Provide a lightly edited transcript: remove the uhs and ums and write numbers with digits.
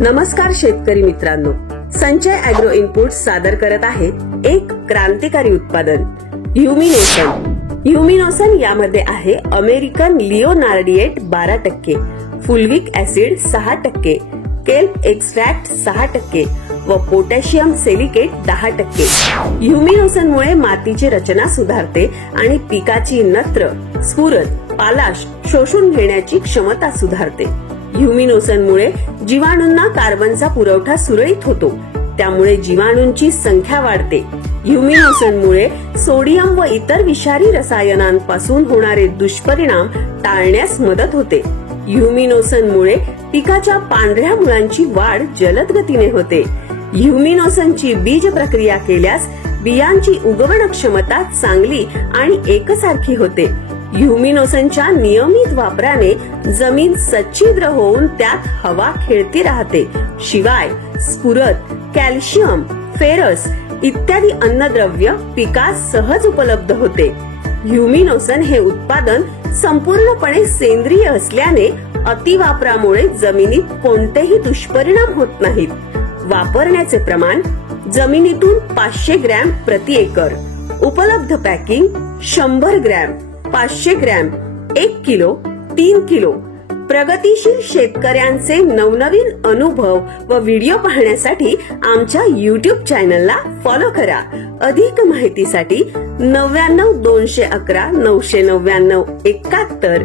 नमस्कार शेतकरी मित्रांनो, संचय ॲग्रो इनपुट सादर करत आहे एक क्रांतिकारी उत्पादन ह्युमिनोसन। ह्युमिनोसन यामध्ये आहे American leonardite 12%, fulvic acid 6%, kelp extract 6% व पोटॅशियम सिलिकेट 10%। ह्युमिनोसनमुळे मातीची रचना सुधारते आणि पिकाची नत्र, स्फुरद, पालाश शोषून घेण्याची क्षमता सुधारते। ह्युमिनोसनमुळे जीवाणूंना कार्बनचा पुरवठा सुरळीत होतो, त्यामुळे जीवाणूंची संख्या वाढते। ह्युमिनोसनमुळे सोडियम व इतर विषारी रसायनांपासून होणारे दुष्परिणाम टाळण्यास मदत होते। ह्युमिनोसनमुळे पिकाच्या पांढऱ्या मुळांची वाढ जलद गतीने होते। ह्युमिनोसनची बीज प्रक्रिया केल्यास बियांची उगवण क्षमता चांगली आणि एकसारखी होते। ह्युमिनोसनच्या नियमित वापराने जमीन सच्छिद्र होऊन त्यात हवा खेळती राहते। शिवाय स्फुरद, कॅल्शियम, फेरस इत्यादी अन्नद्रव्य पिकास सहज उपलब्ध होते। ह्युमिनोसन हे उत्पादन संपूर्णपणे सेंद्रिय असल्याने अतिवापरामुळे जमिनीत कोणतेही दुष्परिणाम होत नाहीत। वापरण्याचे प्रमाण जमिनीतून 500 ग्रॅम प्रति एकर। उपलब्ध packing 100 gram, 500 gram, 1 kilo, 3 kilo. प्रगतीशील शेतकऱ्यांचे नवनवीन अनुभव व व्हिडिओ पाहण्यासाठी आमच्या YouTube चॅनलला फॉलो करा। अधिक माहितीसाठी 99 211 999 71